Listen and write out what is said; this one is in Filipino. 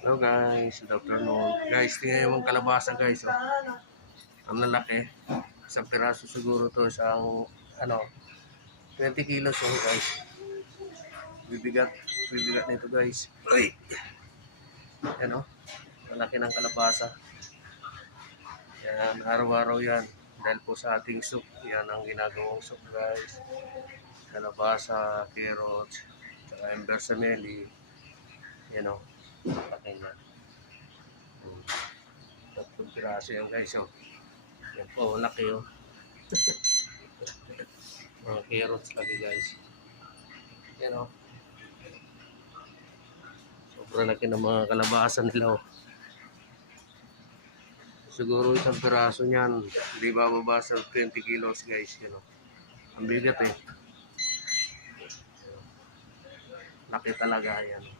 Hello guys, good afternoon. Guys, tingnan yung kalabasa guys. Oh. Ang lalaki. Isang piraso siguro to isang 20 kilos oh guys. Bibigat. Bibigat nito guys. Uy! Yan oh. Malaki ng kalabasa. Yan, araw-araw yan. Dahil po sa ating soup. Yan ang ginagawang soup guys. Kalabasa, carrots, saka yung bersameli. Yan oh. Laki na. 3 piraso yan guys oh. Yan po, laki oh. Mga carrots lagi guys. Yan oh. Sobrang laki ng mga kalabasan nila oh. Siguro isang piraso niyan, hindi bababa sa 20 kilos guys. Yan oh. Ang bigat eh. Laki talaga yan.